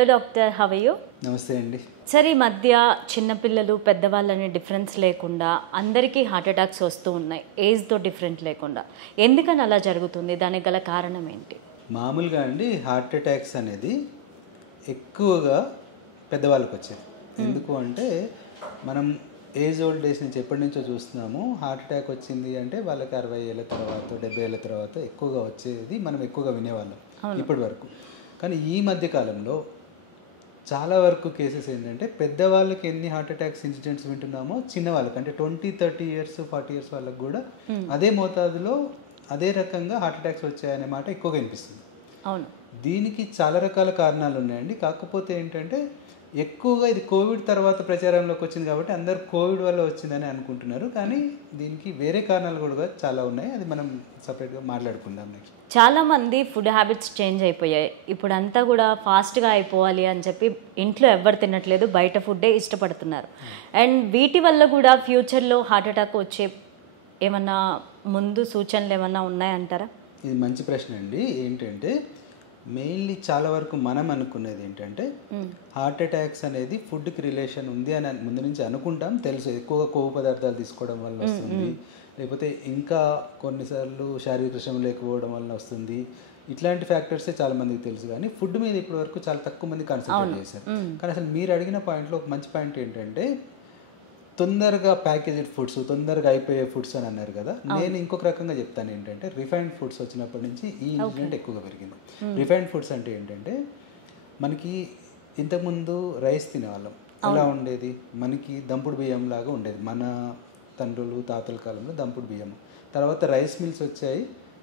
Hello doctor, how are you? నమస్తే అండి. Sir, ఈ మధ్య చిన్నపిల్లలు పెద్దవాళ్ళని డిఫరెన్స్ లేకుండా అందరికీ హార్ట్ అటాక్స్ వస్తూ ఉన్నాయి, ఏజ్తో డిఫరెంట్ లేకుండా. ఎందుకని అలా జరుగుతుంది? దానికి గల కారణం ఏంటి? మామూలుగా అండి హార్ట్ అటాక్స్ అనేది ఎక్కువగా పెద్దవాళ్ళకి వచ్చేది. ఎందుకు అంటే మనం ఏజ్ ఓల్డ్ డేస్ నుంచి ఎప్పటి నుంచో చూస్తున్నాము. హార్ట్ అటాక్ వచ్చింది అంటే వాళ్ళకి 60 ఏళ్ళ తర్వాత 70 ఏళ్ళ తర్వాత ఎక్కువగా వచ్చేది మనం ఎక్కువగా వినేవాళ్ళం ఇప్పటి వరకు. కానీ ఈ మధ్య కాలంలో చాలా వరకు కేసెస్ ఏంటంటే పెద్దవాళ్ళకి ఎన్ని హార్ట్ అటాక్స్ ఇన్సిడెంట్స్ వింటున్నామో చిన్నవాళ్ళకి అంటే 20-30 ఇయర్స్ 40 ఇయర్స్ వాళ్ళకి కూడా అదే మోతాదులో అదే రకంగా హార్ట్ అటాక్స్ వచ్చాయనే మాట ఎక్కువగా వినిపిస్తుంది. అవును, దీనికి చాలా రకాల కారణాలు ఉన్నాయండి. కాకపోతే ఏంటంటే ఎక్కువగా ఇది కోవిడ్ తర్వాత ప్రచారంలోకి వచ్చింది కాబట్టి అందరు కోవిడ్ వల్ల వచ్చిందని అనుకుంటున్నారు. కానీ దీనికి వేరే కారణాలు కూడా చాలా ఉన్నాయి. అది మనం సపరేట్గా మాట్లాడుకుందాం నెక్స్ట్. చాలామంది ఫుడ్ హ్యాబిట్స్ చేంజ్ అయిపోయాయి. ఇప్పుడు అంతా కూడా ఫాస్ట్గా అయిపోవాలి అని చెప్పి ఇంట్లో ఎవ్వరు తినట్లేదు, బయట ఫుడ్డే ఇష్టపడుతున్నారు. అండ్ వీటి వల్ల కూడా ఫ్యూచర్లో హార్ట్ అటాక్ వచ్చే ఏమన్నా ముందు సూచనలు ఏమన్నా ఉన్నాయంటారా? ఇది మంచి ప్రశ్న అండి. ఏంటంటే మెయిన్లీ చాలా వరకు మనం అనుకునేది ఏంటంటే హార్ట్ అటాక్స్ అనేది ఫుడ్కి రిలేషన్ ఉంది అని ముందు నుంచి అనుకుంటాం, తెలుసు. ఎక్కువగా కొవ్వు పదార్థాలు తీసుకోవడం వల్ల వస్తుంది, లేకపోతే ఇంకా కొన్నిసార్లు శారీరక శ్రమ లేకపోవడం వల్ల వస్తుంది. ఇట్లాంటి ఫ్యాక్టర్సే చాలా మందికి తెలుసు. కానీ ఫుడ్ మీద ఇప్పటి వరకు చాలా తక్కువ మంది కాన్సన్ట్రేట్ చేశారు. కానీ అసలు మీరు అడిగిన పాయింట్లో ఒక మంచి పాయింట్ ఏంటంటే తొందరగా ప్యాకేజ్డ్ ఫుడ్స్, తొందరగా అయిపోయే ఫుడ్స్ అని అన్నారు కదా. నేను ఇంకొక రకంగా చెప్తాను. ఏంటంటే రిఫైన్డ్ ఫుడ్స్ వచ్చినప్పటి నుంచి ఈ ఇన్సిడెంట్ ఎక్కువగా పెరిగింది. రిఫైన్డ్ ఫుడ్స్ అంటే ఏంటంటే మనకి ఇంతకుముందు రైస్ తినేవాళ్ళం. ఎలా ఉండేది? మనకి దంపుడు బియ్యం లాగా ఉండేది. మన తండ్రులు తాతల కాలంలో దంపుడు బియ్యం. తర్వాత రైస్ మిల్స్ వచ్చాయి,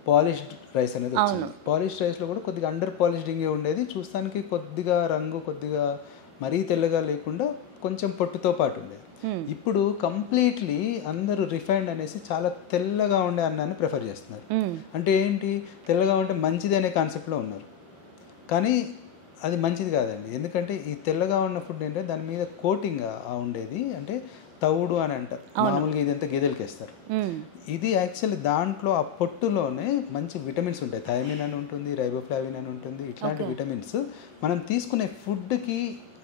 పాలిష్డ్ రైస్ అనేది వచ్చింది. పాలిష్డ్ రైస్లో కూడా కొద్దిగా అండర్ పాలిష్డింగే ఉండేది. చూస్తానికి కొద్దిగా రంగు కొద్దిగా మరీ తెల్లగా లేకుండా కొంచెం పొట్టుతో పాటు ఉండేది. ఇప్పుడు కంప్లీట్లీ అందరూ రిఫైన్డ్ అనేసి చాలా తెల్లగా ఉండే అన్నాన్ని ప్రిఫర్ చేస్తున్నారు. అంటే ఏంటి? తెల్లగా ఉంటే మంచిది అనే కాన్సెప్ట్లో ఉన్నారు. కానీ అది మంచిది కాదండి. ఎందుకంటే ఈ తెల్లగా ఉన్న ఫుడ్ ఏంటంటే దాని మీద కోటింగ్ ఉండేది, అంటే తవుడు అని అంటారు. మామూలుగా ఇదంతా గేదెలకి వేస్తారు. ఇది యాక్చువల్లీ దాంట్లో ఆ పొట్టులోనే మంచి విటమిన్స్ ఉంటాయి. థైమిన్ అని ఉంటుంది, రైబోఫ్లావిన్ అని ఉంటుంది. ఇట్లాంటి విటమిన్స్ మనం తీసుకునే ఫుడ్కి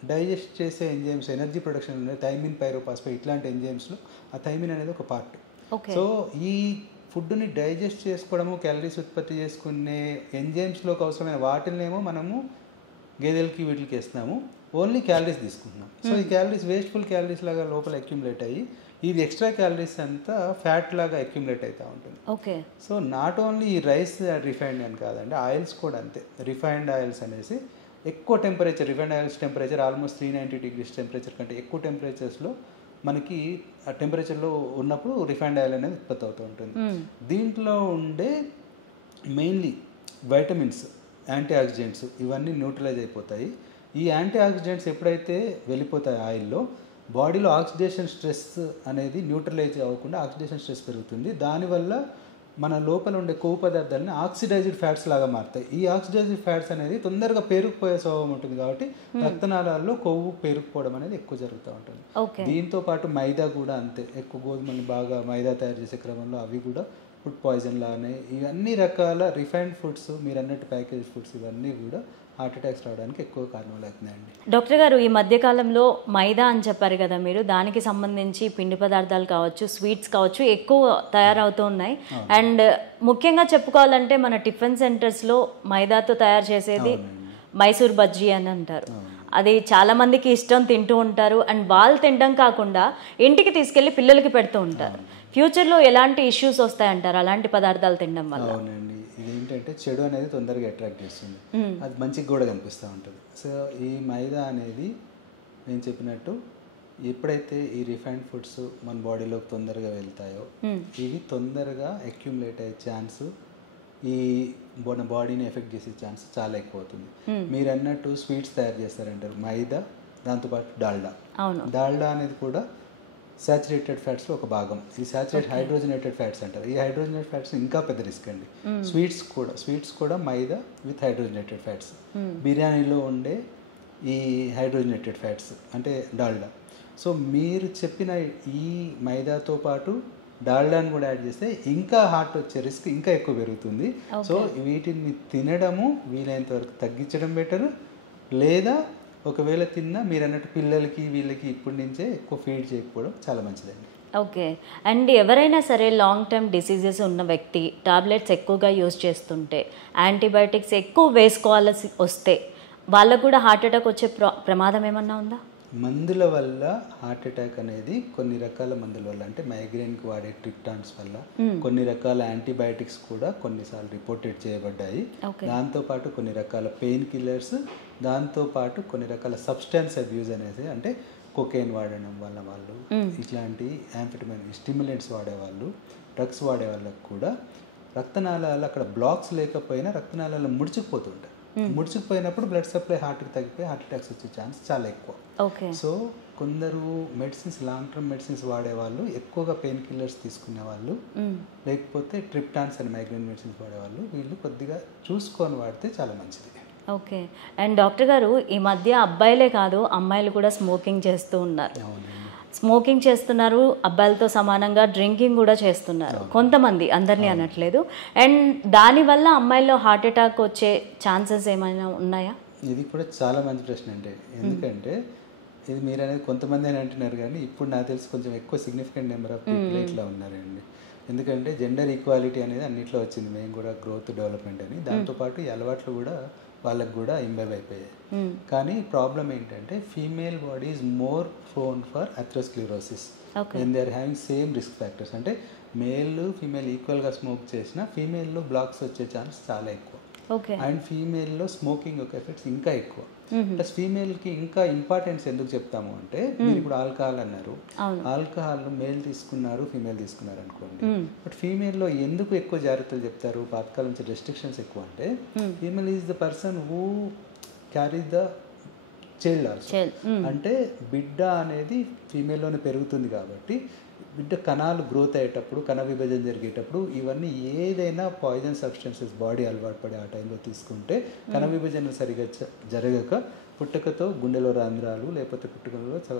డైజెస్ట్ చేసే ఎంజైమ్స్, ఎనర్జీ ప్రొడక్షన్ ఉన్నాయి, థైమిన్, పైరోపాస్పేట్ ఇట్లాంటి ఎంజైమ్స్లో ఆ థైమిన్ అనేది ఒక పార్ట్. సో ఈ ఫుడ్ని డైజెస్ట్ చేసుకోవడము, క్యాలరీస్ ఉత్పత్తి చేసుకునే ఎంజైమ్స్లోకి అవసరమైన వాటినేమో మనము గేదెలకి వీటికి వేస్తున్నాము, ఓన్లీ క్యాలరీస్ తీసుకుంటున్నాం. సో ఈ క్యాలరీస్ వేస్ట్ఫుల్ క్యాలరీస్ లాగా లోపల అక్యుములేట్ అయ్యి ఇది ఎక్స్ట్రా క్యాలరీస్ అంతా ఫ్యాట్ లాగా అక్యుములేట్ అవుతూ ఉంటుంది. ఓకే. సో నాట్ ఓన్లీ ఈ రైస్ రిఫైన్డ్ అని కాదండి, ఆయిల్స్ కూడా అంతే. రిఫైన్డ్ ఆయిల్స్ అనేసి ఎక్కువ temperature, refined oils temperature almost 390 degrees temperature కంటే ఎక్కువ టెంపరేచర్స్లో మనకి ఆ టెంపరేచర్లో ఉన్నప్పుడు రిఫైన్డ్ ఆయిల్ అనేది ఉత్పత్తి అవుతూ ఉంటుంది. దీంట్లో ఉండే మెయిన్లీ వైటమిన్స్, యాంటీ ఆక్సిడెంట్స్ ఇవన్నీ న్యూట్రలైజ్ అయిపోతాయి. ఈ యాంటీ ఆక్సిడెంట్స్ ఎప్పుడైతే వెళ్ళిపోతాయి ఆయిల్లో, బాడీలో ఆక్సిడేషన్ స్ట్రెస్ అనేది న్యూట్రలైజ్ అవ్వకుండా ఆక్సిడేషన్ స్ట్రెస్ పెరుగుతుంది. దానివల్ల మన లోపల ఉండే కొవ్వు పదార్థాలని ఆక్సిడైజ్డ్ ఫ్యాట్స్ లాగా మారుతాయి. ఈ ఆక్సిడైజ్డ్ ఫ్యాట్స్ అనేది తొందరగా పేరుకుపోయే స్వభావం ఉంటుంది కాబట్టి రక్తనాళాల్లో కొవ్వు పేరుకుపోవడం అనేది ఎక్కువ జరుగుతూ ఉంటుంది. దీంతో పాటు మైదా కూడా అంతే. ఎక్కువ గోధుమని బాగా మైదా తయారు చేసే క్రమంలో అవి కూడా ఫుడ్ పాయిజన్ లానే ఇవన్నీ రకాల రిఫైన్డ్ ఫుడ్స్, మీరు అన్నట్టు ప్యాకేజ్ ఫుడ్స్ ఇవన్నీ కూడా హార్ట్ అటాక్స్ రావడానికి ఎక్కువ కారణాలు అవుతున్నాయండి. డాక్టర్ గారు, ఈ మధ్యకాలంలో మైదా అని చెప్పారు కదా మీరు, దానికి సంబంధించి పిండి పదార్థాలు కావచ్చు, స్వీట్స్ కావచ్చు ఎక్కువ తయారవుతూ ఉన్నాయి. అండ్ ముఖ్యంగా చెప్పుకోవాలంటే మన టిఫిన్ సెంటర్స్లో మైదాతో తయారు చేసేది మైసూర్ బజ్జీ అని అంటారు. అది చాలా మందికి ఇష్టం, తింటూ ఉంటారు. అండ్ వాళ్ళు తినడం కాకుండా ఇంటికి తీసుకెళ్ళి పిల్లలకి పెడుతూ ఉంటారు. ఫ్యూచర్లో ఎలాంటి ఇష్యూస్ వస్తాయంటారు అలాంటి పదార్థాలు తినడం వల్ల? అవునండి, ఇదేంటంటే చెడు అనేది తొందరగా అట్రాక్ట్ చేస్తుంది, అది మంచిగా కూడా కనిపిస్తూ ఉంటుంది. సో ఈ మైదా అనేది నేను చెప్పినట్టు ఎప్పుడైతే ఈ రిఫైన్డ్ ఫుడ్స్ మన బాడీలోకి తొందరగా వెళ్తాయో ఇవి తొందరగా అక్యుములేట్ అయ్యే ఛాన్స్, ఈ మన బాడీని ఎఫెక్ట్ చేసే ఛాన్స్ చాలా ఎక్కువ అవుతుంది. మీరు అన్నట్టు స్వీట్స్ తయారు చేస్తారంటారు, మైదా దాంతోపాటు డాల్డా అనేది కూడా సాచురేటెడ్ ఫ్యాట్స్లో ఒక భాగం. ఈ సాచురేట్ హైడ్రోజనేటెడ్ ఫ్యాట్స్ అంటారు. ఈ హైడ్రోజనేటెడ్ ఫ్యాట్స్ ఇంకా పెద్ద రిస్క్ అండి. స్వీట్స్ కూడా మైదా విత్ హైడ్రోజనేటెడ్ ఫ్యాట్స్. బిర్యానీలో ఉండే ఈ హైడ్రోజనేటెడ్ ఫ్యాట్స్ అంటే డాల్డా. సో మీరు చెప్పిన ఈ మైదాతో పాటు డాల్డాని కూడా యాడ్ చేస్తే ఇంకా హార్ట్ వచ్చే రిస్క్ ఇంకా ఎక్కువ పెరుగుతుంది. సో వీటిని తినడము వీలైనంత వరకు తగ్గించడం బెటర్, లేదా ఒకవేళ తిన్నా మీరు అన్నట్టు పిల్లలకి వీళ్ళకి ఇప్పటి నుంచే ఎక్కువ ఫీడ్ చేయకపోవడం చాలా మంచిదండి. ఓకే. అండ్ ఎవరైనా సరే లాంగ్ టర్మ్ డిసీజెస్ ఉన్న వ్యక్తి టాబ్లెట్స్ ఎక్కువగా యూజ్ చేస్తుంటే, యాంటీబయాటిక్స్ ఎక్కువ వేసుకోవాల్సి వస్తే వాళ్ళకు కూడా హార్ట్ అటాక్ వచ్చే ప్రమాదం ఏమన్నా ఉందా? మందుల వల్ల హార్ట్ అటాక్ అనేది కొన్ని రకాల మందుల వల్ల, అంటే మైగ్రేన్కి వాడే ట్రిప్టాన్స్ వల్ల, కొన్ని రకాల యాంటీబయాటిక్స్ కూడా కొన్నిసార్లు రిపోర్టెడ్ చేయబడ్డాయి. దాంతోపాటు కొన్ని రకాల పెయిన్ కిల్లర్స్, దాంతోపాటు కొన్ని రకాల సబ్స్టాన్స్ అబ్యూజ్ అనేది, అంటే కొకైన్ వాడడం వల్ల వాళ్ళు, ఇట్లాంటి యాంఫిటమైన్ స్టిమ్యులెంట్స్ వాడేవాళ్ళు, డ్రగ్స్ వాడే వాళ్ళకు కూడా రక్తనాళాలు అక్కడ బ్లాక్స్ లేకపోయినా రక్తనాళాలు ముడుచుకుపోతుంటాయి. ముడుచుకుపోయినప్పుడు బ్లడ్ సప్లై హార్ట్కి తగ్గిపోయి హార్ట్ అటాక్స్ వచ్చే ఛాన్స్ చాలా ఎక్కువ. సో కొందరు మెడిసిన్స్, లాంగ్ టర్మ్ మెడిసిన్స్ వాడేవాళ్ళు, ఎక్కువగా పెయిన్ కిల్లర్స్ తీసుకునే వాళ్ళు, లేకపోతే ట్రిప్టాన్స్ అని మైగ్రేన్ మెడిసిన్స్ వాడేవాళ్ళు, వీళ్ళు కొద్దిగా చూసుకొని వాడితే చాలా మంచిది. ఓకే. అండ్ డాక్టర్ గారు, ఈ మధ్య అబ్బాయిలే కాదు అమ్మాయిలు కూడా స్మోకింగ్ చేస్తూ ఉన్నారు. స్మోకింగ్ చేస్తున్నారు, అబ్బాయిలతో సమానంగా డ్రింకింగ్ కూడా చేస్తున్నారు కొంతమంది, అందరినీ అనట్లేదు. అండ్ దానివల్ల అమ్మాయిల్లో హార్ట్ అటాక్ వచ్చే ఛాన్సెస్ ఏమైనా ఉన్నాయా? ఇది కూడా చాలా మంచి ప్రశ్న అండి. ఎందుకంటే ఇది మీరు అనేది కొంతమంది అని అంటున్నారు, కానీ ఇప్పుడు నాకు తెలిసి కొంచెం ఎక్కువ సిగ్నిఫికెంట్ నెంబర్ ఆఫ్ పీపుల్ ఇట్లా ఉన్నారండి. ఎందుకంటే జెండర్ ఈక్వాలిటీ అనేది అన్నిట్లో వచ్చింది, మేము కూడా గ్రోత్ డెవలప్మెంట్ అని. దాంతోపాటు ఈ అలవాట్లు కూడా వాళ్ళకు కూడా ఇంబైబ్ అయిపోయాయి. కానీ ప్రాబ్లం ఏంటంటే female body is more prone for atherosclerosis and they are having same risk factors. అంటే మేల్ ఫీమేల్ ఈక్వల్గా స్మోక్ చేసినా ఫీమేల్లో బ్లాక్స్ వచ్చే ఛాన్స్ చాలా ఎక్కువ. అండ్ ఫీమేల్లో స్మోకింగ్ యొక్క ఎఫెక్ట్స్ ఇంకా ఎక్కువ. ప్లస్ ఫీమేల్కి ఇంకా ఇంపార్టెన్స్ ఎందుకు చెప్తాము అంటే, మీరు ఇప్పుడు ఆల్కహాల్ అన్నారు, ఆల్కహాల్ మేల్ తీసుకున్నారు ఫీమేల్ తీసుకున్నారు అనుకోండి, బట్ ఫీమేల్లో ఎందుకు ఎక్కువ జాగ్రత్తలు చెప్తారు, పాతకాలం నుంచి రెస్ట్రిక్షన్స్ ఎక్కువ అంటే, female is the person who carry the child also. అంటే బిడ్డ అనేది ఫీమేల్లోనే పెరుగుతుంది కాబట్టి బిడ్డ కణాలు గ్రోత్ అయ్యేటప్పుడు, కణ విభజన జరిగేటప్పుడు ఇవన్నీ ఏదైనా పాయిజన్ సబ్స్టెన్సెస్ బాడీ అలవాటు పడే ఆ టైంలో తీసుకుంటే కణ విభజన సరిగా జరగక పుట్టుకతో గుండెలో రంధ్రాలు, లేకపోతే పుట్టుకలో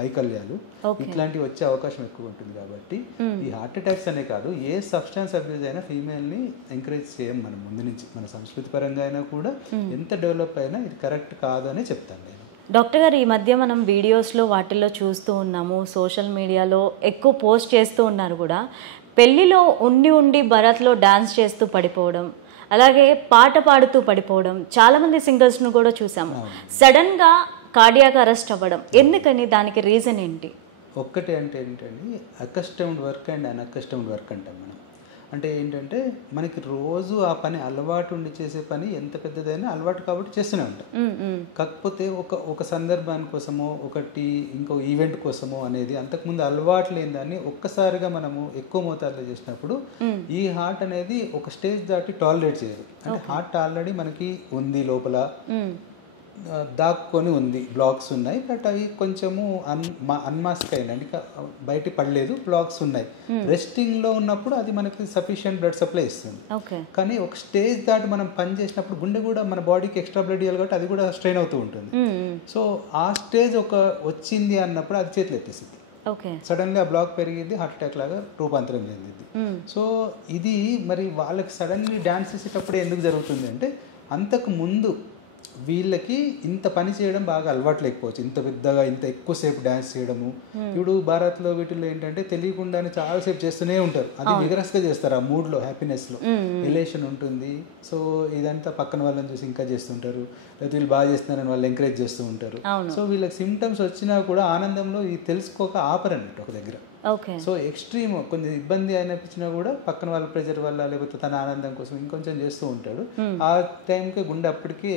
వైకల్యాలు ఇట్లాంటివి వచ్చే అవకాశం ఎక్కువ ఉంటుంది. కాబట్టి ఈ హార్ట్ అటాక్స్ అనే కాదు, ఏ సబ్స్టాన్స్ అబ్యూజ్ అయినా ఫీమేల్ని ఎంకరేజ్ చేయం మనం ముందు నుంచి. మన సంస్కృతి పరంగా అయినా కూడా ఎంత డెవలప్ అయినా ఇది కరెక్ట్ కాదు అని చెప్తాను నేను. డాక్టర్ గారు, ఈ మధ్య మనం వీడియోస్లో వాటిల్లో చూస్తూ ఉన్నాము, సోషల్ మీడియాలో ఎక్కువ పోస్ట్ చేస్తూ ఉన్నారు కూడా, పెళ్ళిలో ఉండి భరత్లో డాన్స్ చేస్తూ పడిపోవడం, అలాగే పాట పాడుతూ పడిపోవడం, చాలామంది సింగర్స్ను కూడా చూసాము. సడన్గా కార్డియాక్ అరెస్ట్ అవ్వడం ఎందుకని, దానికి రీజన్ ఏంటి? ఒక్కటి అంటే ఏంటంటే అకస్టమ్డ్ వర్క్ అండ్ అన్అకస్టమ్డ్ వర్క్ అంటాం మనం. అంటే ఏంటంటే మనకి రోజు ఆ పని అలవాటు ఉండి చేసే పని ఎంత పెద్దదైనా అలవాటు కాబట్టి చేస్తూనే ఉంటాం. కాకపోతే ఒక సందర్భాని కోసమో, ఒకటి ఇంకో ఈవెంట్ కోసమో అనేది అంతకుముందు అలవాటు లేని దాన్ని ఒక్కసారిగా మనము ఎక్కువ మోతాదులో చేసినప్పుడు ఈ హార్ట్ అనేది ఒక స్టేజ్ దాటి టాలరేట్ చేయదు. అంటే హార్ట్ ఆల్రెడీ మనకి ఉంది, లోపల దాక్కొని ఉంది, బ్లాక్స్ ఉన్నాయి, బట్ అవి కొంచెము అన్మాస్క్ అయిందండి, బయట పడలేదు, బ్లాక్స్ ఉన్నాయి. రెస్టింగ్లో ఉన్నప్పుడు అది మనకి సఫిషియంట్ బ్లడ్ సప్లై ఇస్తుంది. కానీ ఒక స్టేజ్ దాటి మనం పని చేసినప్పుడు గుండె కూడా మన బాడీకి ఎక్స్ట్రా బ్లడ్ ఇవ్వాలి కాబట్టి అది కూడా స్ట్రెయిన్ అవుతూ ఉంటుంది. సో ఆ స్టేజ్ వచ్చింది అన్నప్పుడు అది చేతులు ఎత్తేసింది, సడన్గా ఆ బ్లాక్ పెరిగింది, హార్ట్ అటాక్ లాగా రూపాంతరం చెందింది. సో ఇది మరి వాళ్ళకి సడన్లీ డ్యాన్స్ చేసేటప్పుడు ఎందుకు జరుగుతుంది అంటే, అంతకు ముందు వీళ్ళకి ఇంత పని చేయడం బాగా అలవాటు లేకపోవచ్చు, ఇంత పెద్దగా ఇంత ఎక్కువసేపు డ్యాన్స్ చేయడము. ఇప్పుడు భారత్లో వీటిల్లో ఏంటంటే తెలియకుండానే చాలాసేపు చేస్తూనే ఉంటారు, అది విగరస్గా చేస్తారు, ఆ మూడ్లో, హ్యాపీనెస్లో రిలేషన్ ఉంటుంది. సో ఇదంతా పక్కన వాళ్ళని చూసి ఇంకా చేస్తుంటారు, లేకపోతే వీళ్ళు బాగా చేస్తున్నారని వాళ్ళు ఎంకరేజ్ చేస్తూ ఉంటారు. సో వీళ్ళకి సిమ్టమ్స్ వచ్చినా కూడా ఆనందంలో ఇది తెలుసుకోక ఆపరన్నట్టు ఒక దగ్గర. సో ఎక్స్ట్రీమ్ కొన్ని ఇబ్బంది అనిపించినా కూడా పక్కన వాళ్ళ ప్రెజర్ వల్ల, లేకపోతే తన ఆనందం కోసం ఇంకొంచెం చేస్తూ ఉంటాడు. ఆ టైంకి గుండె అప్పటికే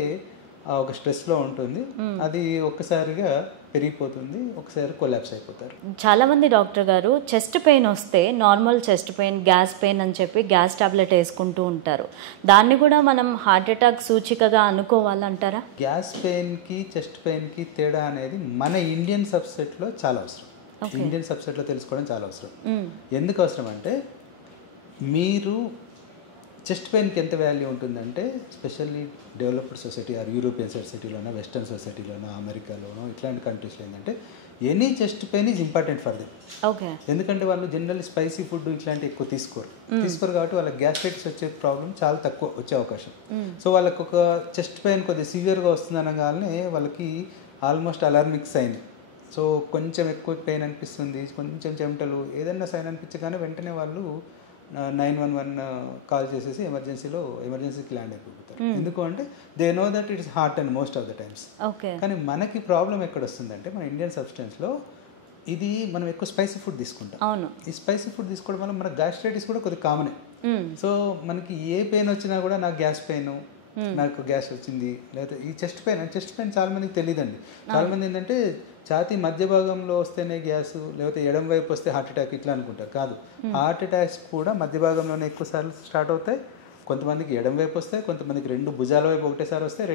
ఒక స్ట్రెస్లో ఉంటుంది, అది ఒక్కసారిగా పెరిగిపోతుంది, ఒకసారి కొలాప్స్ అయిపోతారు. చాలామంది డాక్టర్ గారు చెస్ట్ పెయిన్ వస్తే normal chest pain, gas pain అని చెప్పి గ్యాస్ టాబ్లెట్ వేసుకుంటూ ఉంటారు. దాన్ని కూడా మనం హార్ట్ అటాక్ సూచికగా అనుకోవాలంటారా? గ్యాస్ పెయిన్కి చెస్ట్ పెయిన్కి తేడా అనేది మన ఇండియన్ సబ్సెట్లో చాలా అవసరం. ఇండియన్ సబ్సెట్లో తెలుసుకోవడం చాలా అవసరం. ఎందుకు అవసరం అంటే, మీరు చెస్ట్ పెయిన్కి ఎంత వాల్యూ ఉంటుందంటే, specially developed society or European సొసైటీలోనో, వెస్టర్న్ సొసైటీలోనో, అమెరికాలోనో ఇట్లాంటి కంట్రీస్లో ఏంటంటే any chest pain is important for them. Okay. ఎందుకంటే వాళ్ళు జనరల్ స్పైసీ ఫుడ్ ఇట్లాంటివి ఎక్కువ తీసుకోరు కాబట్టి వాళ్ళకి గ్యాస్ట్రైటిస్ వచ్చే ప్రాబ్లం చాలా తక్కువ వచ్చే అవకాశం. సో వాళ్ళకి ఒక చెస్ట్ పెయిన్ కొద్దిగా సివియర్గా వస్తుంది అనగానే వాళ్ళకి ఆల్మోస్ట్ అలార్మిక్ సైన్. సో కొంచెం ఎక్కువ పెయిన్ అనిపిస్తుంది, కొంచెం చెమటలు, ఏదైనా సైన్ అనిపించగానే వెంటనే వాళ్ళు 911 కాల్ చేసేసి ఎమర్జెన్సీకి ల్యాండ్ అయిపోతారు. ఎందుకు అంటే they know that it's heart and most of the times. కానీ మనకి ప్రాబ్లం ఎక్కడ వస్తుందంటే మన ఇండియన్ సబ్స్టెన్స్లో ఇది మనం ఎక్కువ స్పైసీ ఫుడ్ తీసుకుంటాం. ఈ స్పైసీ ఫుడ్ తీసుకోవడం వల్ల మన గ్యాస్ట్రైటిస్ కూడా కొద్దిగా కామనే. సో మనకి ఏ పెయిన్ వచ్చినా కూడా నాకు గ్యాస్ పెయిన్, నాకు గ్యాస్ వచ్చింది, లేకపోతే ఈ చెస్ట్ పెయిన్ చాలా మందికి తెలియదండి. చాలా మంది ఏంటంటే ఛాతీ మధ్య భాగంలో వస్తేనే గ్యాస్, లేకపోతే ఎడం వైపు వస్తే హార్ట్ అటాక్ ఇట్లా అనుకుంటారు. కాదు, హార్ట్ అటాక్స్ కూడా మధ్య భాగంలోనే ఎక్కువ సార్లు స్టార్ట్ అవుతాయి. కొంతమందికి ఎడం వైపు వస్తాయి, కొంతమందికి 2 భుజాల వైపు ఒకటేసారి వస్తాయి,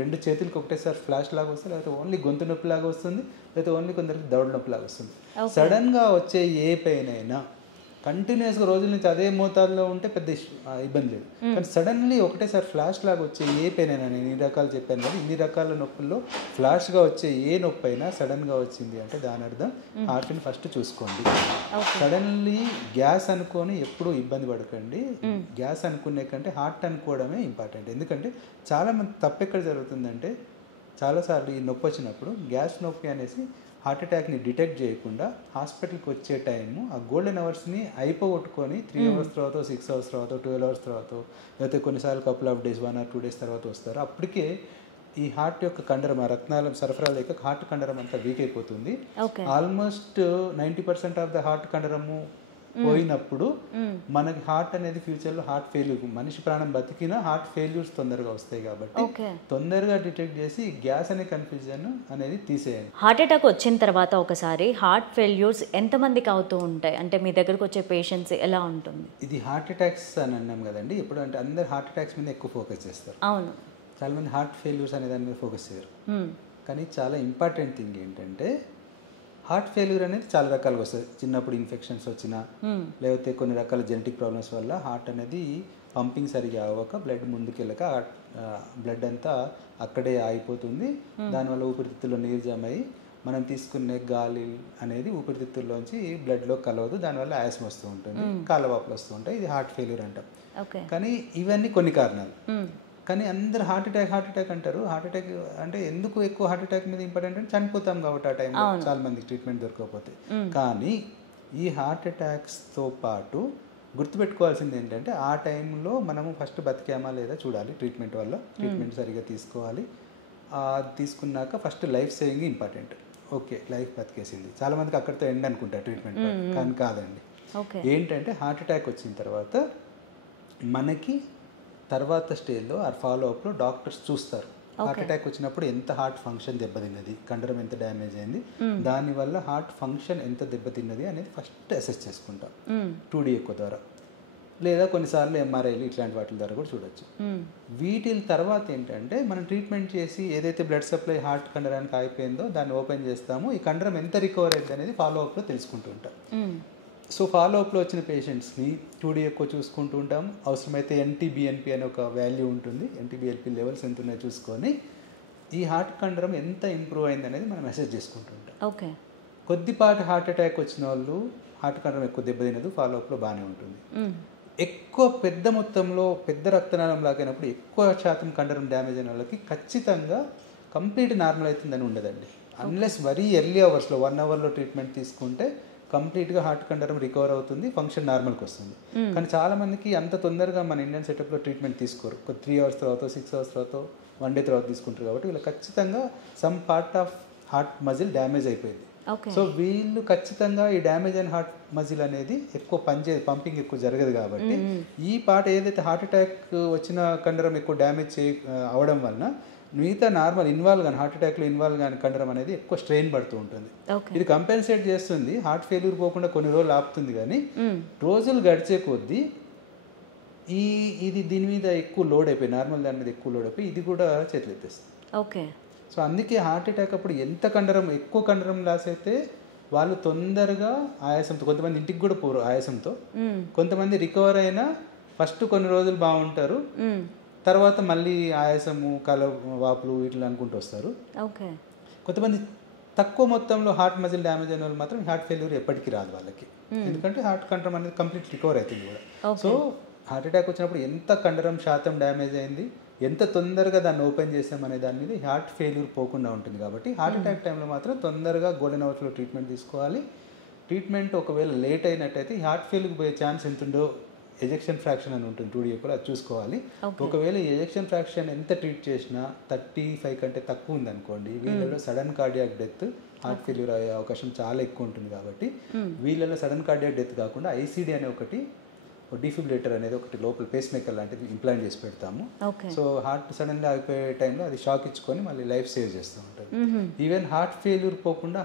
2 చేతులకి ఒకటేసారి ఫ్లాష్ లాగా వస్తాయి, లేకపోతే ఓన్లీ గొంతు నొప్పి లాగా వస్తుంది, లేకపోతే ఓన్లీ కొందరికి దవడ నొప్పి లాగా వస్తుంది. సడన్గా వచ్చే ఏ పెయిన్ అయినా కంటిన్యూస్గా రోజుల నుంచి అదే మోతాదులో ఉంటే పెద్ద ఇబ్బంది లేదు. కానీ సడన్లీ ఒకటేసారి ఫ్లాష్ లాగా వచ్చే ఏ పెయిన్ అయినా, నేను ఇన్ని రకాలు చెప్పాను కదా, ఇన్ని రకాల నొప్పుల్లో ఫ్లాష్గా వచ్చే ఏ నొప్పి అయినా సడన్గా వచ్చింది అంటే దాని అర్థం హార్ట్ని ఫస్ట్ చూసుకోండి. సడన్లీ గ్యాస్ అనుకొని ఎప్పుడూ ఇబ్బంది పడకండి. గ్యాస్ అనుకునే కంటే హార్ట్ అనుకోవడమే ఇంపార్టెంట్. ఎందుకంటే చాలామంది తప్పు ఎక్కడ జరుగుతుందంటే చాలాసార్లు ఈ నొప్పి వచ్చినప్పుడు గ్యాస్ నొప్పి అనేసి హార్ట్ అటాక్ని డిటెక్ట్ చేయకుండా హాస్పిటల్కి వచ్చే టైము ఆ గోల్డెన్ అవర్స్ని అయిపోగొట్టుకొని 3 అవర్స్ తర్వాత, 6 అవర్స్ తర్వాత, 12 అవర్స్ తర్వాత, లేకపోతే కొన్నిసార్లు couple of days 1 or 2 days తర్వాత వస్తారు. అప్పటికే ఈ హార్ట్ యొక్క కండరం, ఆ రక్తాల సరఫరా లేక హార్ట్ కండరం అంతా వీక్ అయిపోతుంది. ఆల్మోస్ట్ 90% ఆఫ్ ద హార్ట్ కండరము పోయినప్పుడు మనకి హార్ట్ అనేది ఫ్యూచర్లో హార్ట్ ఫెయిల్యూర్, మనిషి ప్రాణం బతికినా హార్ట్ ఫెయిల్యూర్స్ తొందరగా వస్తాయి. కాబట్టి తొందరగా డిటెక్ట్ చేసి గ్యాస్ అనే కన్ఫ్యూజన్ అనేది తీసేయండి. హార్ట్ అటాక్ వచ్చిన తర్వాత ఒకసారి హార్ట్ ఫెయిల్యూర్స్ ఎంతమందికి అవుతూ ఉంటాయి? అంటే మీ దగ్గరకు వచ్చే పేషెంట్స్ ఎలా ఉంటుంది? ఇది హార్ట్ అటాక్స్ అని అన్నాం కదండి. ఇప్పుడు అంటే అందరు హార్ట్ అటాక్స్ మీద ఎక్కువ ఫోకస్ చేస్తారు. అవును, చాలా మంది హార్ట్ ఫెయిల్యూర్స్ అనే దాని మీద ఫోకస్ చేయరు. కానీ చాలా ఇంపార్టెంట్ థింగ్ ఏంటంటే హార్ట్ ఫెయిల్యూర్ అనేది చాలా రకాలుగా వస్తుంది. చిన్నప్పుడు ఇన్ఫెక్షన్స్ వచ్చినా, లేకపోతే కొన్ని రకాల జెనెటిక్ ప్రాబ్లమ్స్ వల్ల హార్ట్ అనేది పంపింగ్ సరిగా అవ్వక బ్లడ్ ముందుకెళ్ళక బ్లడ్ అంతా అక్కడే ఆగిపోతుంది. దానివల్ల ఊపిరితిత్తుల్లో నీరు జమ అయ్యి మనం తీసుకునే గాలి అనేది ఊపిరితిత్తుల్లోంచి బ్లడ్లో కలవదు, దానివల్ల ఆయాసం వస్తూ ఉంటుంది, కాళ్ళవాపులు వస్తూ ఉంటాయి. ఇది హార్ట్ ఫెయిల్యూర్ అంటాం. కానీ ఇవన్నీ కొన్ని కారణాలు. కానీ అందరు హార్ట్ అటాక్ అంటారు. హార్ట్ అటాక్ అంటే ఎందుకు ఎక్కువ హార్ట్ అటాక్ మీద ఇంపార్టెంట్ అంటే చనిపోతాం కాబట్టి ఆ టైంలో చాలా మందికి ట్రీట్మెంట్ దొరకకపోతే. కానీ ఈ హార్ట్ అటాక్స్తో పాటు గుర్తుపెట్టుకోవాల్సింది ఏంటంటే ఆ టైంలో మనము ఫస్ట్ బతికామా లేదా చూడాలి. ట్రీట్మెంట్ సరిగ్గా తీసుకోవాలి. తీసుకున్నాక first life saving important. Okay, life బతికేసింది, చాలా మందికి అక్కడితో ఎండ్ అనుకుంటారు ట్రీట్మెంట్. కానీ కాదండి. ఏంటంటే హార్ట్ అటాక్ వచ్చిన తర్వాత మనకి తర్వాత స్టేజ్లో ఆ ఫాలోఅప్లో డాక్టర్స్ చూస్తారు హార్ట్ అటాక్ వచ్చినప్పుడు ఎంత హార్ట్ ఫంక్షన్ దెబ్బతిన్నది, కండరం ఎంత డ్యామేజ్ అయింది, దానివల్ల హార్ట్ ఫంక్షన్ ఎంత దెబ్బతిన్నది అనేది ఫస్ట్ అసెస్ చేసుకుంటాం 2D ఎకో ద్వారా, లేదా కొన్నిసార్లు MRIలు ఇట్లాంటి వాటి ద్వారా కూడా చూడొచ్చు. వీటి తర్వాత ఏంటంటే మనం ట్రీట్మెంట్ చేసి ఏదైతే బ్లడ్ సప్లై హార్ట్ కండరానికి ఆగిపోయిందో దాన్ని ఓపెన్ చేస్తాము. ఈ కండరం ఎంత రికవర్ అయింది అనేది ఫాలోఅప్లో తెలుసుకుంటూ ఉంటాం. సో ఫాలోఅప్లో వచ్చిన పేషెంట్స్ని 2D ఎక్కువ చూసుకుంటూ ఉంటాం. అవసరమైతే NT-BNP అనే ఒక వాల్యూ ఉంటుంది, NT-BNP లెవెల్స్ ఎంత ఉన్నాయో చూసుకొని ఈ హార్ట్ కండరం ఎంత ఇంప్రూవ్ అయింది అనేది మనం మెసేజ్ చేసుకుంటూ ఉంటాం. కొద్దిపాటి హార్ట్ అటాక్ వచ్చిన వాళ్ళు హార్ట్ కండరం ఎక్కువ దెబ్బతినదు, ఫాలోఅప్లో బాగానే ఉంటుంది. ఎక్కువ పెద్ద మొత్తంలో పెద్ద రక్తనాళం లాగైనప్పుడు ఎక్కువ శాతం కండరం డ్యామేజ్ అయిన వాళ్ళకి ఖచ్చితంగా కంప్లీట్ నార్మల్ అవుతుందని ఉండదండి. అన్లెస్ వెరీ ఎర్లీ అవర్స్లో 1 hourలో ట్రీట్మెంట్ తీసుకుంటే కంప్లీట్గా హార్ట్ కండరం రికవర్ అవుతుంది, ఫంక్షన్ నార్మల్కి వస్తుంది. కానీ చాలామందికి అంత తొందరగా మన ఇండియన్ సెటప్లో ట్రీట్మెంట్ తీసుకోరు. 3 hours తర్వాత, 6 hours తర్వాత, 1 day తర్వాత తీసుకుంటారు. కాబట్టి వీళ్ళు ఖచ్చితంగా some part of heart muscle damage అయిపోయింది. సో వీళ్ళు ఖచ్చితంగా ఈ డ్యామేజ్ అయిన హార్ట్ మజిల్ అనేది ఎక్కువ పంపింగ్ ఎక్కువ జరగదు. కాబట్టి ఈ పార్ట్ ఏదైతే హార్ట్ అటాక్ వచ్చిన కండరం ఎక్కువ డ్యామేజ్ అవడం వలన మిగతా నార్మల్ ఇన్వాల్వ్ కానీ హార్ట్ అటాక్లో ఇన్వాల్వ్ కానీ కండరం అనేది ఎక్కువ స్ట్రెయిన్ పడుతూ ఉంటుంది. ఇది కంపెన్సేట్ చేస్తుంది, హార్ట్ ఫెయిల్యూర్ పోకుండా కొన్ని రోజులు ఆపుతుంది. కానీ రోజులు గడిచే కొద్దీ ఇది దీని మీద ఎక్కువ లోడ్ అయిపోయి, నార్మల్ దాని మీద ఎక్కువ లోడ్ అయిపోయి ఇది కూడా చేతులు ఎత్తేస్తుంది. సో అందుకే హార్ట్ అటాక్ అప్పుడు ఎంత ఎక్కువ కండరం లాస్ అయితే వాళ్ళు తొందరగా ఆయాసంతో, కొంతమంది ఇంటికి కూడా పోరు ఆయాసంతో, కొంతమంది రికవర్ అయినా ఫస్ట్ కొన్ని రోజులు బాగుంటారు, తర్వాత మళ్ళీ ఆయాసము, వాపులు ఇట్లా అనుకుంటూ వస్తారు. కొంతమంది తక్కువ మొత్తంలో హార్ట్ మజిల్ డ్యామేజ్ అయిన వాళ్ళు మాత్రం హార్ట్ ఫెయిల్యూర్ ఎప్పటికీ రాదు వాళ్ళకి, ఎందుకంటే హార్ట్ కంట్రోల్ అనేది కంప్లీట్ రికవర్ అవుతుంది కూడా. సో హార్ట్ అటాక్ వచ్చినప్పుడు ఎంత కండరం శాతం డ్యామేజ్ అయింది, ఎంత తొందరగా దాన్ని ఓపెన్ చేసామనే దాని మీద హార్ట్ ఫెయిల్యూర్ పోకుండా ఉంటుంది. కాబట్టి హార్ట్ అటాక్ టైంలో మాత్రం తొందరగా గోల్డెన్ అవర్స్లో ట్రీట్మెంట్ తీసుకోవాలి. ట్రీట్మెంట్ ఒకవేళ లేట్ అయినట్టయితే హార్ట్ ఫెయిల్యూర్ పోయే ఛాన్స్ ఎంత ఉందో ఎజెక్షన్ ఫ్రాక్షన్ అని ఉంటుంది 2D అది చూసుకోవాలి. ఒకవేళ ఎజెక్షన్ ఫ్రాక్షన్ ఎంత ట్రీట్ చేసినా 35 కంటే తక్కువ ఉందనుకోండి, వీళ్ళలో sudden cardiac death, heart failure అయ్యే అవకాశం చాలా ఎక్కువ ఉంటుంది. కాబట్టి వీళ్ళలో సడన్ కార్డియాక్ డెత్ కాకుండా ఐసీడీ అనే ఒకటి డిఫిబ్రిలేటర్ అనేది ఒకటి లోపల పేస్ మేకర్ లాంటిది ఇంప్లాంట్ చేసి పెడతాము. సో హార్ట్ సడన్గా అయిపోయే టైంలో అది షాక్ ఇచ్చుకొని మళ్ళీ లైఫ్ సేవ్ చేస్తూ ఉంటుంది. ఈవెన్ హార్ట్ ఫెయిల్యూర్ పోకుండా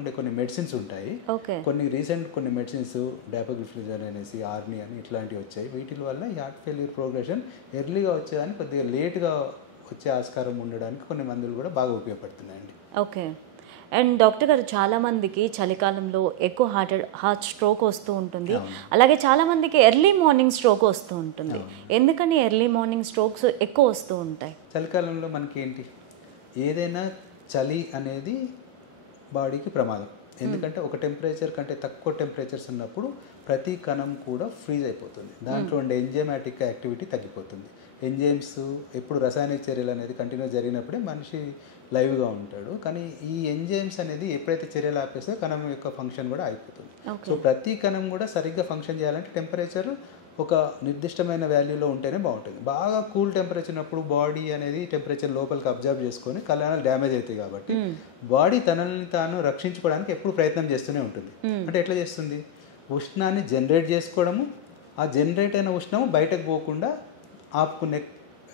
ఉండే కొన్ని మెడిసిన్స్ ఉంటాయి. కొన్ని మెడిసిన్స్ డాపాగ్లిఫ్లెజన్ అనేసి, ఆర్ని అని ఇట్లాంటివి వచ్చాయి. వీటి వల్ల ఈ హార్ట్ ఫెయిల్యూర్ ప్రోగ్రెషన్ ఎర్లీగా వచ్చేదానికి కొద్దిగా లేట్గా వచ్చే ఆస్కారం ఉండడానికి కొన్ని మందులు కూడా బాగా ఉపయోగపడుతున్నాయండి. ఓకే. అండ్ డాక్టర్ గారు, చాలామందికి చలికాలంలో ఎక్కువ హార్ట్ స్ట్రోక్ వస్తూ ఉంటుంది, అలాగే చాలామందికి ఎర్లీ మార్నింగ్ స్ట్రోక్ వస్తూ ఉంటుంది. ఎందుకని ఎర్లీ మార్నింగ్ స్ట్రోక్స్ ఎక్కువ వస్తూ ఉంటాయి? చలికాలంలో మనకి ఏంటి, ఏదైనా చలి అనేది బాడీకి ప్రమాదం. ఎందుకంటే ఒక టెంపరేచర్ కంటే తక్కువ టెంపరేచర్స్ ఉన్నప్పుడు ప్రతి కణం కూడా ఫ్రీజ్ అయిపోతుంది, దాంట్లో ఉండే ఎంజైమాటిక్ యాక్టివిటీ తగ్గిపోతుంది. ఎంజైమ్స్ ఎప్పుడు రసాయనిక చర్యలు అనేది కంటిన్యూస్ జరిగినప్పుడే మనిషి లైవ్గా ఉంటాడు. కానీ ఈ ఎంజైమ్స్ అనేది ఎప్పుడైతే చర్యలు ఆపేస్తే కణం యొక్క ఫంక్షన్ కూడా అయిపోతుంది. సో ప్రతి కణం కూడా సరిగ్గా ఫంక్షన్ చేయాలంటే టెంపరేచర్ ఒక నిర్దిష్టమైన వాల్యూలో ఉంటేనే బాగుంటుంది. బాగా కూల్ టెంపరేచర్ ఉన్నప్పుడు బాడీ అనేది టెంపరేచర్ లోపలికి అబ్జర్వ్ చేసుకొని కణాలు డ్యామేజ్ అవుతాయి. కాబట్టి బాడీ తనని తాను రక్షించుకోవడానికి ఎప్పుడు ప్రయత్నం చేస్తూనే ఉంటుంది. అంటే ఎట్లా చేస్తుంది, ఉష్ణాన్ని జనరేట్ చేసుకోవడము, ఆ జనరేట్ అయిన ఉష్ణము బయటకు పోకుండా ఆపుకునే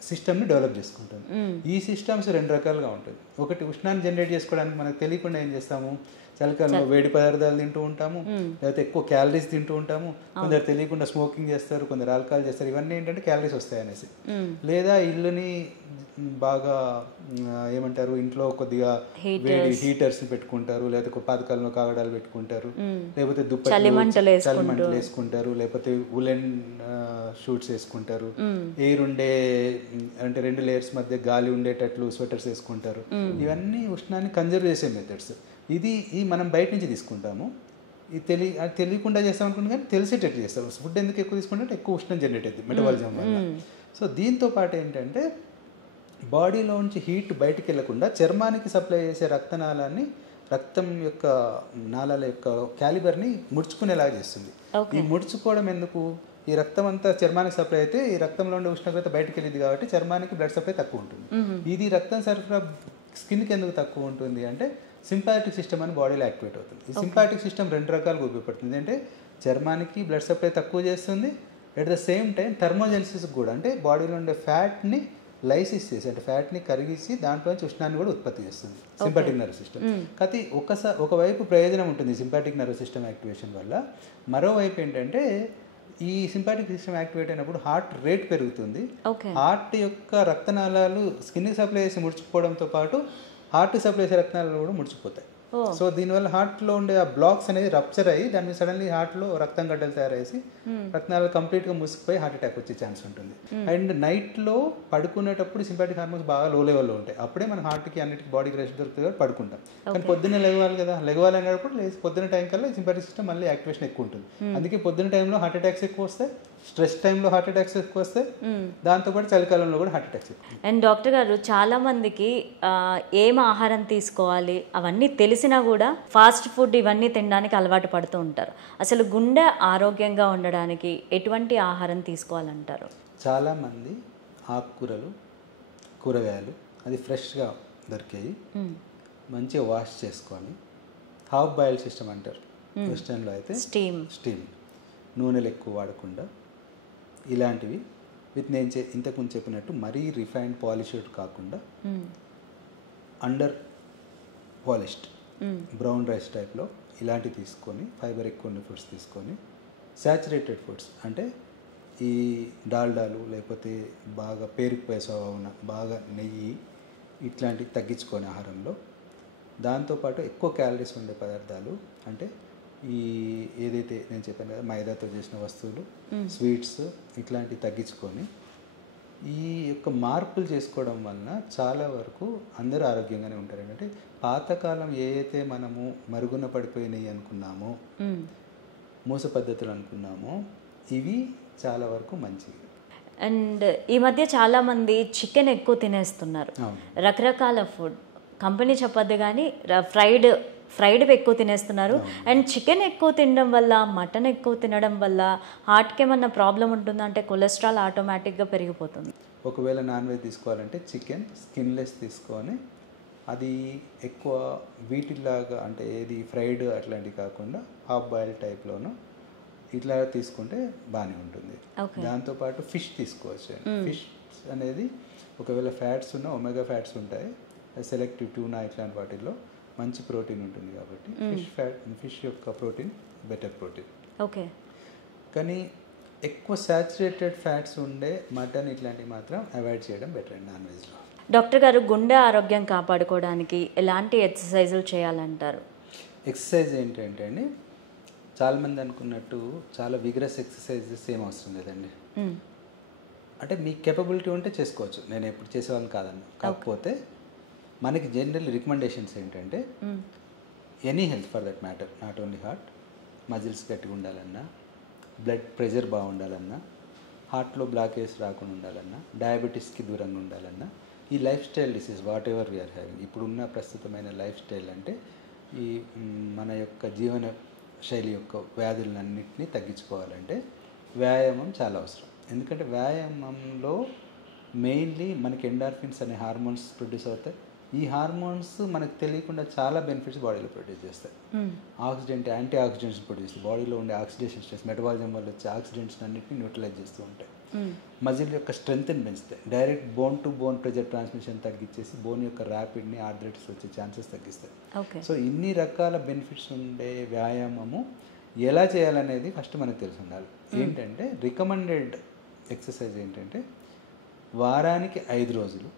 సిస్టమ్ని డెవలప్ చేసుకుంటుంది. ఈ సిస్టమ్స్ 2 రకాలుగా ఉంటుంది. ఒకటి, ఉష్ణాన్ని జనరేట్ చేసుకోవడానికి మనకు తెలియకుండా ఏం చేస్తాము, చలికాలంలో వేడి పదార్థాలు తింటూ ఉంటాము, లేకపోతే ఎక్కువ క్యాలరీస్ తింటూ ఉంటాము. కొందరు తెలియకుండా స్మోకింగ్ చేస్తారు, కొందరు ఆల్కహాల్ చేస్తారు. ఇవన్నీ ఏంటంటే క్యాలరీస్ వస్తాయి అనేసి. లేదా ఇల్లుని బాగా ఏమంటారు, ఇంట్లో కొద్దిగా వేడి హీటర్స్ పెట్టుకుంటారు, లేకపోతే పాతకాలంలో కాగడాలు పెట్టుకుంటారు, లేకపోతే చలిమంటలు వేసుకుంటారు, లేకపోతే ఉలెన్ షూట్స్ వేసుకుంటారు, ఎయిర్ ఉండే అంటే 2 లేయర్స్ మధ్య గాలి ఉండేటట్లు స్వెటర్స్ వేసుకుంటారు. ఇవన్నీ ఉష్ణాన్ని కన్జర్వ్ చేసే మెథడ్స్. ఇది మనం బయట నుంచి తీసుకుంటాము. ఇది తెలియకుండా చేస్తాం అనుకుంటే, కానీ తెలిసేటట్టు చేస్తాం. ఫుడ్ ఎందుకు ఎక్కువ తీసుకుంటే ఎక్కువ ఉష్ణం జనరేట్ అవుతుంది మెటబాలిజం వల్ల. సో దీంతో పాటు ఏంటంటే బాడీలో నుంచి హీట్ బయటికి వెళ్ళకుండా చర్మానికి సప్లై చేసే రక్తనాళాన్ని, రక్తం యొక్క నాళాల యొక్క క్యాలిబర్ని ముడుచుకునేలాగా చేస్తుంది. ఈ ముడుచుకోవడం ఎందుకు, ఈ రక్తం అంతా చర్మానికి సప్లై అయితే ఈ రక్తంలో ఉండే ఉష్ణోగ్రత బయటకు వెళ్ళింది కాబట్టి చర్మానికి బ్లడ్ సప్లై తక్కువ ఉంటుంది. ఇది రక్తం సరఫరా స్కిన్కి ఎందుకు తక్కువ ఉంటుంది అంటే సింపాథెటిక్ సిస్టమ్ అని బాడీలో యాక్టివేట్ అవుతుంది. ఈ సింపాథెటిక్ సిస్టమ్ 2 రకాలుగా ఉపయోగపడుతుంది. అంటే చర్మానికి బ్లడ్ సప్లై తక్కువ చేస్తుంది, at the same time thermogenesis కూడా, అంటే బాడీలో ఉండే ఫ్యాట్ని లైసిస్ చేసి, అంటే ఫ్యాట్ని కరిగిసి దాంట్లోంచి ఉష్ణాన్ని కూడా ఉత్పత్తి చేస్తుంది సింపాథెటిక్ నర్వ్ సిస్టమ్. కానీ ఒకవైపు ప్రయోజనం ఉంటుంది సింపాథెటిక్ నర్వ్ సిస్టమ్ యాక్టివేషన్ వల్ల, మరోవైపు ఏంటంటే ఈ సింపాథెటిక్ సిస్టమ్ యాక్టివేట్ అయినప్పుడు హార్ట్ రేట్ పెరుగుతుంది. హార్ట్ యొక్క రక్తనాళాలు స్కిన్కి సప్లై చేసి ముడుచుకోవడంతో పాటు హార్ట్ సప్లై చేసే రక్తనాళాలు కూడా ముడిచిపోతాయి. సో దీనివల్ల హార్ట్లో ఉండే ఆ బ్లాక్స్ అనేది రప్చర్ అయ్యి దాని మీద సడన్లీ హార్ట్లో రక్తం గడ్డలు తయారయ్యేసి రక్తనాళాలు కంప్లీట్గా మూసుకుపోయి హార్ట్ అటాక్ వచ్చే ఛాన్స్ ఉంటుంది. అండ్ నైట్లో పడుకునేటప్పుడు సింపాథెటిక్ హార్మోన్స్ బాగా లో లెవెల్లో ఉంటాయి. అప్పుడే మన హార్ట్కి అన్నిటికీ బాడీకి రెస్ట్ దొరుకుతుంది కాబట్టి పడుకుంటాం. కానీ పొద్దున్నే లేవాలి కదా, లేవాలి అనేటప్పుడు పొద్దున్న టైం కల్లా సింపాథెటిక్ సిస్టమ్ మళ్ళీ యాక్టివేషన్ ఎక్కువ ఉంటుంది. అందుకే పొద్దున్న టైంలో హార్ట్ అటాక్స్ ఎక్కువ వస్తాయి, స్ట్రెస్ టైంలో హార్ట్ అటాక్స్ ఎక్కువ వస్తాయి, దాంతోపాటు చలికాలంలో కూడా హార్ట్ అటాక్స్ ఎక్కువ. అండ్ డాక్టర్ గారు, చాలా మందికి ఏం ఆహారం తీసుకోవాలి అవన్నీ తెలిసినా కూడా ఫాస్ట్ ఫుడ్ ఇవన్నీ తినడానికి అలవాటు పడుతూ ఉంటారు. అసలు గుండె ఆరోగ్యంగా ఉండడానికి ఎటువంటి ఆహారం తీసుకోవాలంటారు? చాలామంది ఆకుకూరలు, కూరగాయలు అది ఫ్రెష్గా దొరికాయి మంచిగా వాష్ చేసుకొని, హాఫ్ బాయిల్ సిస్టమ్ అంటారు వెస్టర్న్లో అయితే, స్టీమ్ నూనెలు ఎక్కువ వాడకుండా ఇలాంటివి విత్ నేను ఇంతకుముందు చెప్పినట్టు మరీ రిఫైన్డ్ పాలిష్డ్ కాకుండా అండర్ పాలిష్డ్ బ్రౌన్ రైస్ టైప్లో ఇలాంటివి తీసుకొని, ఫైబర్ ఎక్కువ ఉన్న ఫుడ్స్ తీసుకొని, శాచురేటెడ్ ఫుడ్స్ అంటే ఈ డాల్డాలు లేకపోతే బాగా పేరుకుపోయే స్వభావం బాగా నెయ్యి ఇట్లాంటివి తగ్గించుకొని ఆహారంలో, దాంతోపాటు ఎక్కువ క్యాలరీస్ ఉండే పదార్థాలు అంటే ఈ ఏదైతే నేను చెప్పాను కదా మైదాతో చేసిన వస్తువులు, స్వీట్స్ ఇట్లాంటివి తగ్గించుకొని ఈ యొక్క మార్పులు చేసుకోవడం వలన చాలా వరకు అందరూ ఆరోగ్యంగానే ఉంటారు. ఏంటంటే పాతకాలం అయితే మనము మరుగున పడిపోయినాయి అనుకున్నామో, మూస పద్ధతులు అనుకున్నామో, ఇవి చాలా వరకు మంచివి. అండ్ ఈ మధ్య చాలామంది చికెన్ ఎక్కువ తినేస్తున్నారు, రకరకాల ఫుడ్ కంపెనీ చెప్పద్దు కానీ ఫ్రైడ్ ఎక్కువ తినేస్తున్నారు. అండ్ చికెన్ ఎక్కువ తినడం వల్ల, మటన్ ఎక్కువ తినడం వల్ల హార్ట్కి ఏమన్నా ప్రాబ్లం ఉంటుందా? అంటే కొలెస్ట్రాల్ ఆటోమేటిక్గా పెరిగిపోతుంది. ఒకవేళ నాన్ వెజ్ తీసుకోవాలంటే చికెన్ స్కిన్లెస్ తీసుకొని, అది ఎక్కువ వీటిలాగా అంటే ఏది ఫ్రైడ్ అట్లాంటివి కాకుండా హాఫ్ బాయిల్ టైప్లోనూ ఇట్లా తీసుకుంటే బాగానే ఉంటుంది. దాంతోపాటు ఫిష్ తీసుకోవచ్చు. ఫిష్ అనేది ఒకవేళ ఫ్యాట్స్ ఉన్న ఒమేగా ఫ్యాట్స్ ఉంటాయి, సెలెక్టివ్ ట్యూనా ఇట్లాంటి వాటిల్లో మంచి ప్రోటీన్ ఉంటుంది కాబట్టి ఫిష్ యొక్క ప్రోటీన్ బెటర్ ప్రోటీన్. ఓకే. కానీ ఎక్కువ సాచురేటెడ్ ఫ్యాట్స్ ఉండే మటన్ ఇట్లాంటివి మాత్రం అవాయిడ్ చేయడం బెటర్ అండి నాన్ వెజ్లో. డాక్టర్ గారు, గుండె ఆరోగ్యం కాపాడుకోవడానికి ఎలాంటి ఎక్సర్సైజులు చేయాలంటారు? ఎక్సర్సైజ్ ఏంటంటే అండి, చాలామంది అనుకున్నట్టు చాలా విగ్రస్ ఎక్సర్సైజెస్ ఏం అవసరం లేదండి. అంటే మీ కేపబిలిటీ ఉంటే చేసుకోవచ్చు, నేను ఎప్పుడు చేసేవాళ్ళని కాదన్న. కాకపోతే మనకి జనరల్ రికమెండేషన్స్ ఏంటంటే any health for that matter, not only heart, muscles గట్టిగా ఉండాలన్నా, బ్లడ్ ప్రెషర్ బాగుండాలన్నా, హార్ట్లో బ్లాకేజ్ రాకుండా ఉండాలన్నా, డయాబెటీస్కి దూరంగా ఉండాలన్నా, ఈ lifestyle disease whatever we are having, ఇప్పుడున్న ప్రస్తుతమైన లైఫ్ స్టైల్ అంటే ఈ మన యొక్క జీవన శైలి యొక్క వ్యాధులన్నింటినీ తగ్గించుకోవాలంటే వ్యాయామం చాలా అవసరం. ఎందుకంటే వ్యాయామంలో మెయిన్లీ మనకి ఎండార్ఫిన్స్ అనే హార్మోన్స్ ప్రొడ్యూస్ అవుతాయి. ఈ హార్మోన్స్ మనకు తెలియకుండా చాలా బెనిఫిట్స్ బాడీలో ప్రొడ్యూస్ చేస్తాయి. ఆక్సిడెంట్, యాంటీ ఆక్సిడెంట్స్ ప్రొడ్యూస్ చేస్తాయి. బాడీలో ఉండే ఆక్సిడేషన్ స్ట్రెస్, మెటబాలిజం వల్ల వచ్చే ఆక్సిడెంట్స్ అన్నింటినీ న్యూట్రలైజ్ చేస్తూ ఉంటాయి. మజిల్ యొక్క స్ట్రెంగ్త్ని పెంచుతాయి. Direct bone to bone pressure transmission తగ్గించేసి బోన్ యొక్క ర్యాపిడ్ని, ఆర్థరైటిస్ వచ్చే ఛాన్సెస్ తగ్గిస్తాయి. సో ఇన్ని రకాల బెనిఫిట్స్ ఉండే వ్యాయామము ఎలా చేయాలనేది ఫస్ట్ మనకు తెలిసి ఉండాలి. ఏంటంటే రికమెండెడ్ ఎక్సర్సైజ్ ఏంటంటే వారానికి 5 రోజులు,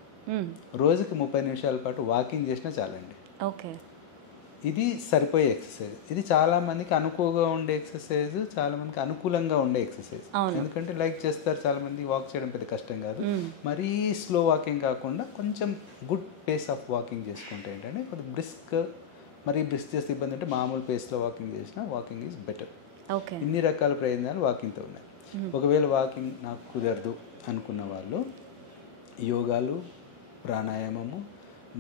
రోజుకి 30 నిమిషాల పాటు వాకింగ్ చేసినా చాలండి. ఓకే. ఇది సరిపోయే ఎక్సర్సైజ్. ఇది చాలామందికి అనుకువగా ఉండే ఎక్సర్సైజ్, చాలామందికి అనుకూలంగా ఉండే ఎక్సర్సైజ్. ఎందుకంటే లైక్ చేస్తారు చాలామంది, వాక్ చేయడం పెద్ద కష్టం కాదు. మరీ స్లో వాకింగ్ కాకుండా కొంచెం గుడ్ పేస్ ఆఫ్ వాకింగ్ చేసుకుంటే ఏంటంటే కొంచెం బ్రిస్క్, మరీ బ్రిస్క్ చేస్తే ఇబ్బంది అంటే మామూలు పేస్లో వాకింగ్ చేసినా వాకింగ్ ఈజ్ బెటర్. ఓకే. ఇన్ని రకాల ప్రయోజనాలు వాకింగ్తో ఉన్నాయి. ఒకవేళ వాకింగ్ నాకు కుదరదు అనుకున్న వాళ్ళు యోగాలు, ప్రాణాయామము,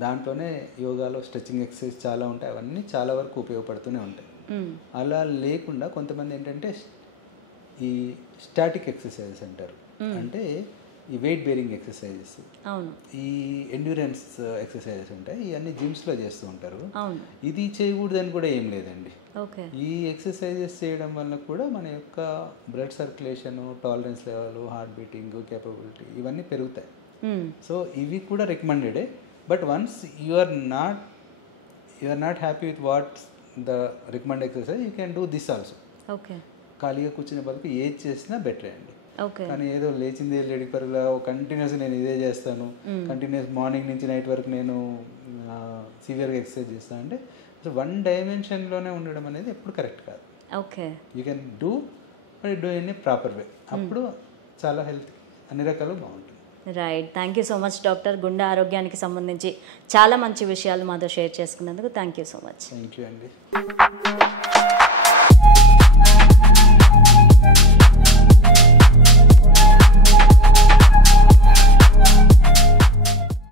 దాంట్లోనే యోగాలో స్ట్రెచ్చింగ్ ఎక్సర్సైజ్ చాలా ఉంటాయి, అవన్నీ చాలా వరకు ఉపయోగపడుతూనే ఉంటాయి. అలా లేకుండా కొంతమంది ఏంటంటే ఈ స్టాటిక్ ఎక్సర్సైజెస్ అంటారు, అంటే ఈ వెయిట్ బేరింగ్ ఎక్సర్సైజెస్, ఈ ఎండ్యూరెన్స్ ఎక్సర్సైజెస్ ఉంటాయి, ఇవన్నీ జిమ్స్లో చేస్తూ ఉంటారు. ఇది చేయకూడదని కూడా ఏం లేదండి. ఈ ఎక్సర్సైజెస్ చేయడం వల్ల కూడా మన యొక్క blood circulation, tolerance level, heart beating capability ఇవన్నీ పెరుగుతాయి. సో ఇవి కూడా రికమెండెడే. But once you are not happy with what the recommend exercise, you can do this also. Okay. ఖాళీగా కూర్చునే బదులు ఏది చేసినా బెటరే అండి. ఓకే. కానీ ఏదో లేచిందే లేడీ పరుగులా కంటిన్యూస్ నేను ఇదే చేస్తాను, కంటిన్యూస్ మార్నింగ్ నుంచి నైట్ వరకు నేను సివియర్గా ఎక్సర్సైజ్ చేస్తాను అంటే అసలు వన్ డైమెన్షన్లోనే ఉండడం అనేది ఎప్పుడు కరెక్ట్ కాదు. Okay. You can do, but do in a proper way. అప్పుడు చాలా హెల్త్ అన్ని రకాలు బాగుంటుంది. Right. Thank you so much doctor. గుండె ఆరోగ్యానికి సంబంధించి చాలా మంచి విషయాలు మాతో షేర్ చేసుకున్నందుకు thank you so much. Thank you అండి.